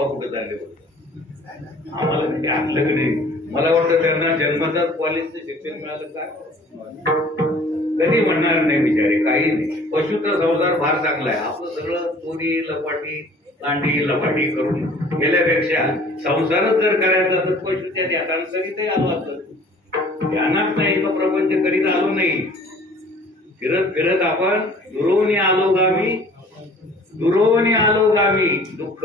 पप्पा कुठे चालले होते, आम्हाला ते आणलं की नाही. मला वाटतं त्यांना जन्मताच कॉलेजचं शिक्षण मिळालं काय, कधी म्हणणार नाही बिचारे, काही नाही. पशुचा संसार फार चांगला आहे. आपलं सगळं चोरी लपाटी कांडी लपाटी करून गेल्यापेक्षा संसारच जर करायचा तर पशुच्या ध्यानात करीतही आलो असं, ध्यानात नाही तो प्रपंच करीत आलो नाही. फिरत फिरत आपण दुरोनी आलो गावी, दुरोनी आलो गावी, दुःख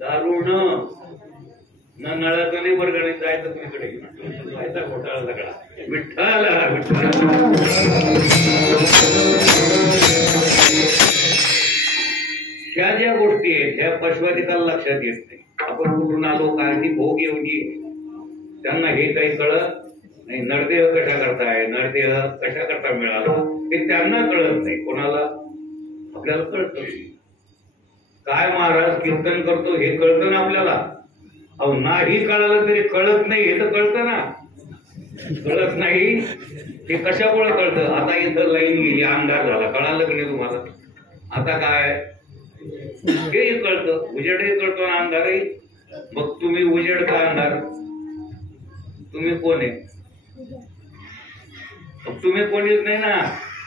दारुण न नळाचं नाही वर्गणीत जायचं तिकडे जायचा घोटाळा सगळा. विठ्ठल ह्या ज्या गोष्टी आहेत ह्या पशुधिकाला लक्षात येत नाही. आपण कुठून आलो काय ती भोग एवढी, त्यांना हे काही कळत नाही. नरदेह कशा करताय, नरदेह कशा करता मिळाला हे त्यांना कळत नाही. कोणाला, आपल्याला कळतं. काय महाराज कीर्तन करतो हे कळतं ना आपल्याला. अहो नाही कळालं तरी कळत नाही हे तर कळतं ना. कळत नाही हे कशामुळे कळतं. आता इथं लाईन गेली, अंधार झाला, कळालं की नाही तुम्हाला. आता काय हे कळतं, उजेडही कळतो ना अंधारही. मग तुम्ही उजेड का अंधार, तुम्ही कोण आहे. तुम्ही कोणीच नाही ना.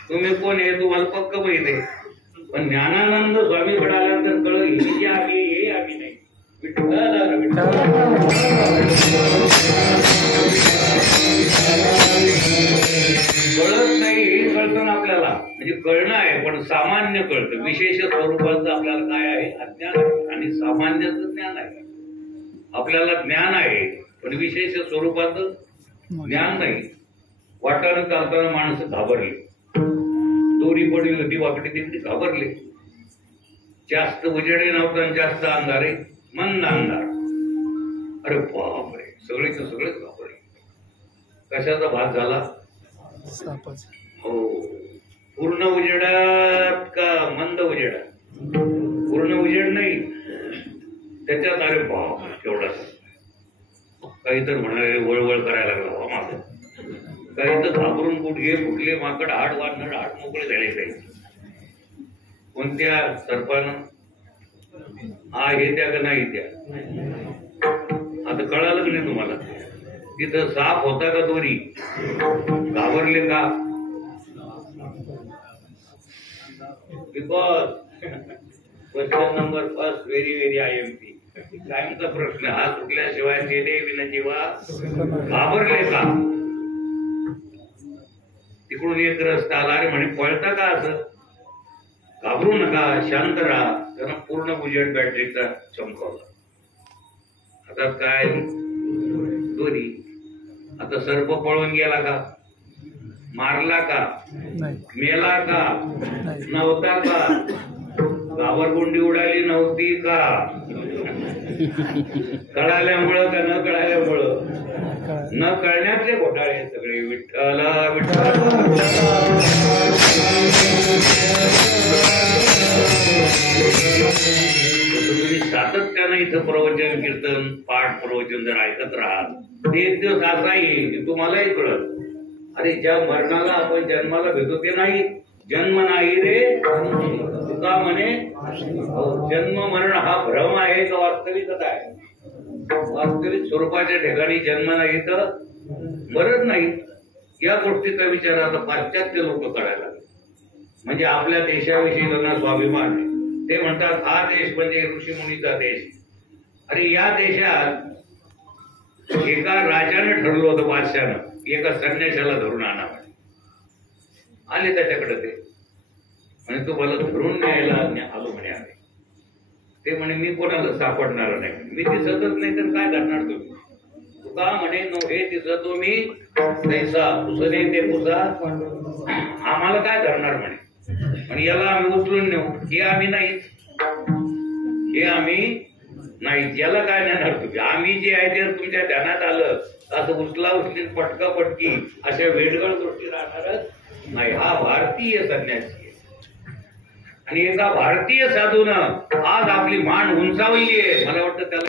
तुम्ही कोण आहे तुम्हाला पक्क माहिती आहे. पण ज्ञानानंद स्वामीकडे आल्यानंतर कळ हे आम्ही, हे आम्ही नाही. कळत नाही हे कळतं ना आपल्याला. म्हणजे कळणं आहे पण सामान्य कळतं. विशेष स्वरूपाचं आपल्याला काय आहे अज्ञान आहे आणि सामान्याचं ज्ञान आहे. आपल्याला ज्ञान आहे पण विशेष स्वरूपाचं ज्ञान नाही. वाटानं चालताना माणसं घाबरले, दोरी पडली होती वाकडी तिकडे घाबरले. जास्त उजेडे नव्हता जास्त अंधारे, मंद अंधार. अरे बापरे, सगळेच सगळेच घाबरले. कशाचा भाग झाला, हो पूर्ण उजेडात का मंद उजेडात. पूर्ण उजेड नाही त्याच्यात. अरे बाप केवढासा. काही तर म्हणाले वळवळ करायला लागला माझं. काही तर घाबरून गुडघे फुटले, माकड हाड वाढणं, हाड मोकळे झाले. काही कोणत्या सर्पानं हा हे त्या का नाही त्या. आता कळालं की नाही तुम्हाला. तिथं साप होता का दोरी, घाबरले का. Because question number first very very IMP कायमचा प्रश्न हा सुटल्याशिवाय गेले विना जीवा घाबरले का. तिकडून एक रस्ता आला. अरे म्हणे पळता का असं, घाबरू नका, शांत राहा. त्यानं पूर्ण उजेड बॅटरीचा चमकवला. आता काय दोरी. आता सर्प पळून गेला का, मारला का, मेला का नव्हता का, घाबरगुंडी उडाली नव्हती का, कळाल्यामुळं का न कळाल्यामुळं, न कळण्याचे घोटाळे सगळे. विठ्ठल विठ्ठल. तुम्ही सातत्यानं इथं प्रवचन कीर्तन पाठ प्रवचन जर ऐकत राहाल ते एक दिवस असा येईल की तुम्हालाही कळत. अरे ज्या मरणाला आपण जन्माला भेटतो ते नाही. जन्म नाही रे तुका म्हणे. जन्म मरण हा भ्रम आहे का वास्तविकता आहे. वास्तविक स्वरूपाच्या ठिकाणी जन्म नाही तर मरण नाही. या गोष्टीचा विचार आता पाश्चात्य लोक करायला लागले. म्हणजे आपल्या देशाविषयी त्यांना स्वाभिमान आहे. ते म्हणतात हा देश म्हणजे ऋषीमुनीचा देश. अरे या देशात एका राजानं ठरलं होतं, बादशाहनं एका संन्याशाला धरून आणा म्हणे. आले त्याच्याकडे ते म्हणे तू मला धरून न्यायला आलो म्हणे आम्ही. ते म्हणे मी कोणाला सापडणार नाही, मी दिसतच नाही तर काय धरणार तुम्ही. तुका म्हणे नो हे दिसतो मी तैसा पुसणे ते पुसा, आम्हाला काय धरणार म्हणे. आणि याला आम्ही उचलून नेऊ हे आम्ही नाहीच, हे आम्ही नाही. याला काय नेणार तुम्ही. आम्ही जे आहे ते तुमच्या ध्यानात आलं असं उचला उचली पटका पटकी अशा वेडगळ गोष्टी राहणारच नाही. हा भारतीय संन्यासी आहे. आणि एका भारतीय साधूनं आज आपली मान उंचावली आहे. मला वाटतं त्याला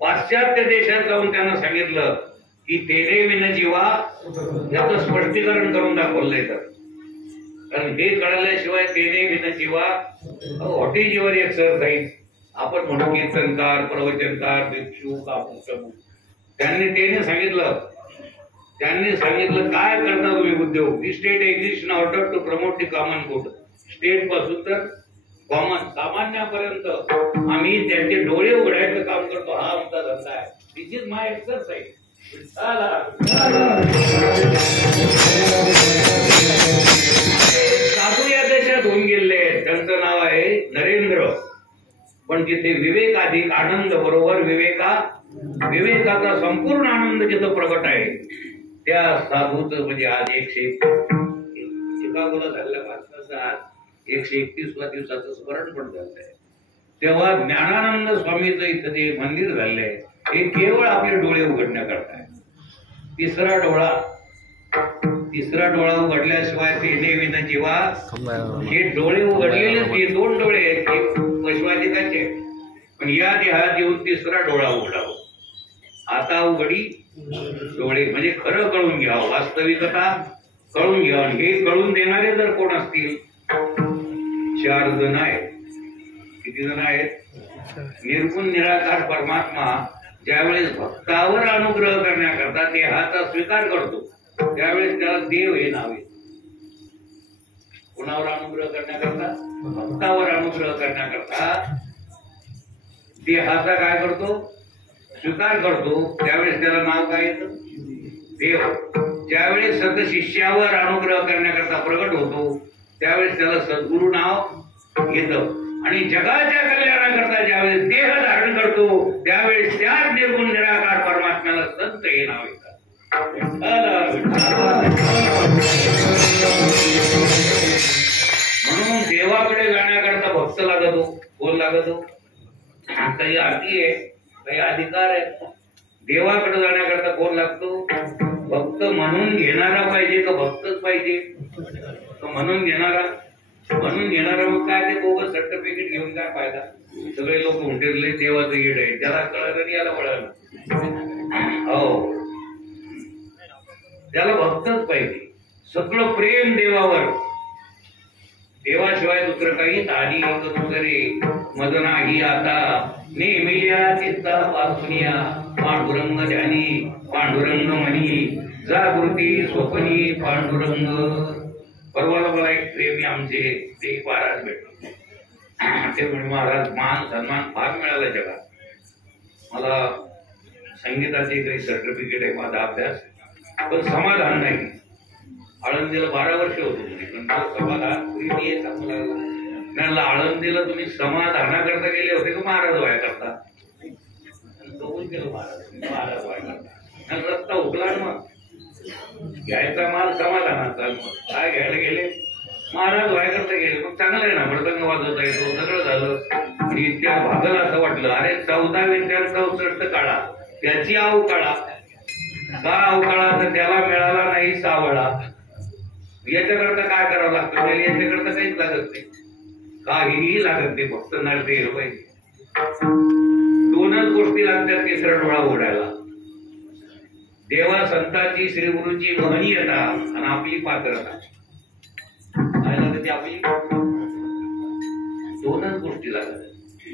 पाश्चात्य देशात जाऊन त्यांना सांगितलं की तेरे विन जीवा याचं स्पष्टीकरण करून दाखवलंय. तर कारण हे कळल्याशिवाय तेने विन जीवा व्हॉट इज युअर एक्सरसाइज. आपण म्हणू कीर्तनकार, प्रवचनकार, भिक्षुक, त्यांनी सांगितलं काय करता तुम्ही उद्योग. The state exist in order to promote the common good. State पासून तर कॉमन सामान्यापर्यंत आम्ही त्यांचे डोळे उघडायचं काम करतो. हा आमचा धंदा आहे. दिस इज माय एक्सरसाइज. साधू या देशात होऊन गेले. त्यांचं नाव आहे नरेंद्र. पण जिथे विवेक अधिक आनंद बरोबर विवेकाचा संपूर्ण आनंद जिथं प्रगट आहे त्या साधूच म्हणजे आज 131 झालेल्या भारताचा आज 131व्या दिवसाचं स्मरण पण झालंय. तेव्हा ज्ञानानंद स्वामीचं इथं जे मंदिर झालंय हे केवळ आपले डोळे उघडण्याकरता आहे. तिसरा डोळा उघडल्याशिवाय तेने विन जीवा. हे डोळे उघडलेले ते 2 डोळे आहेत पशुआधिकाचे. पण या देहात येऊन तिसरा डोळा उघडावा. आता उघडी डोळे म्हणजे खरं कळून घ्यावं, वास्तविकता कळून घ्यावं. हे कळून देणारे जर कोण असतील 4 जण आहेत. किती जण आहेत? निर्गुण निराकार परमात्मा ज्यावेळेस भक्तावर अनुग्रह करण्याकरता देहाचा स्वीकार करतो त्यावेळेस त्याला देव हे नाव आहे. कुणावर अनुग्रह करण्याकरता? भक्तावर अनुग्रह करण्याकरता देहाचा काय करतो? स्वीकार करतो. त्यावेळेस त्याला नाव काय येतं? देव. ज्यावेळेस सत शिष्यावर अनुग्रह करण्याकरता प्रगट होतो त्यावेळेस त्याला सद्गुरु नाव येतं. आणि जगाच्या कल्याणाकरता ज्यावेळेस देह धारण करतो त्यावेळेस त्याच निर्गुण निराकार परमात्म्याला संत हे नाव येतात. म्हणून देवाकडे जाण्याकरता भक्त लागतो. कोण लागतो? काही अटी आहे, काही अधिकार आहे. देवाकडे जाण्याकरता कोण लागतो? भक्त. म्हणून घेणारा पाहिजे का भक्तच पाहिजे? तो म्हणून घेणारा मग काय ते बोगस सर्टिफिकेट घेऊन काय फायदा? सगळे लोक उंटेरले देवाचं येड आहे. त्याला कळलं आणि याला वळलं. हो, त्याला भक्तच पाहिजे. सगळं प्रेम देवावर. देवाशिवाय दुसरं काही आधी दुसरे मज नाही आता. नेमिल्या चित्ता पासुनिया पांडुरंग ध्यानी पांडुरंग मनी जागृती स्वप्नी पांडुरंग. परवाला मला एक प्रेमी आमचे ते एक महाराज भेटले. ते म्हणजे महाराज मान सन्मान फार मिळाला जगात. मला संगीताचे काही सर्टिफिकेट आहे, माझा अभ्यास, पण समाधान नाही. आळंदीला 12 वर्ष होतो पण समाधान पूर्वी येत मला. आळंदीला तुम्ही समाधानाकरता गेले होते का महाराज व्हाय करता? महाराज व्हाय करता रस्ता उकला. मग घ्यायचा माल समाधानाचा. मग काय घ्यायला गेले? महाराज व्हाय करता गेले. मग चांगलं आहे ना, मृदंग वाजवता येतो, सगळं झालं. आणि त्या भागाला असं वाटलं अरे 1464 काळा त्याची अवकाळा का अवकाळा तर त्याला मिळाला नाही सावळा. याच्याकरता काय करावं लागतं? याच्याकरता काहीच लागत नाही, काहीही लागत नाही. फक्त नळते पाहिजे. 2च गोष्टी लागतात तिसरा डोळा उघडायला. देवा संतांची श्रीगुरूंची महनीयता आणि आपली पात्रता. काय लागते? आपली 2च गोष्टी लागतात.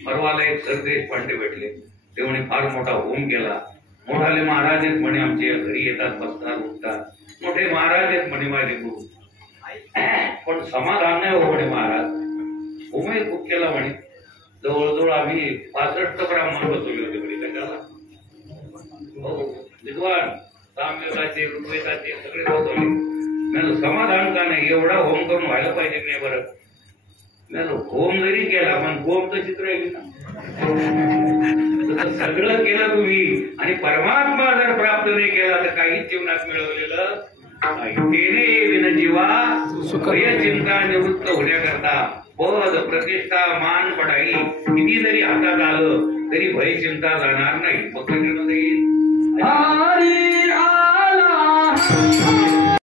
परवाला एक सरदेश पांडे भेटले. ते म्हणे फार मोठा होम केला. मोठाले महाराज आहेत म्हणे, आमचे घरी येतात, बसतात, उठतात. मोठे महाराज आहेत म्हणे माझे गुरु. पण समाधान नाही हो म्हणे महाराज. होमही खूप केला म्हणे. जवळजवळ आम्ही 65 ब्राह्मण बसवले होते म्हणे त्याच्याला. हो, विद्वान सामवेदाचे ऋग्वेदाचे सगळे बसवले. मला समाधान का नाही? एवढा होम करून व्हायला पाहिजे नाही बरं. होम जरी केला पण होमचं चित्र आहे ना. सगळं केलं तुम्ही आणि परमात्मा जर प्राप्त नाही केला तर काहीच जीवनात मिळवलेलं नाही. तेने विन जीवा भय चिंता निवृत्त होण्याकरता पद प्रतिष्ठा मान पढाई किती जरी हातात आलं तरी भय चिंता जाणार नाही. फक्त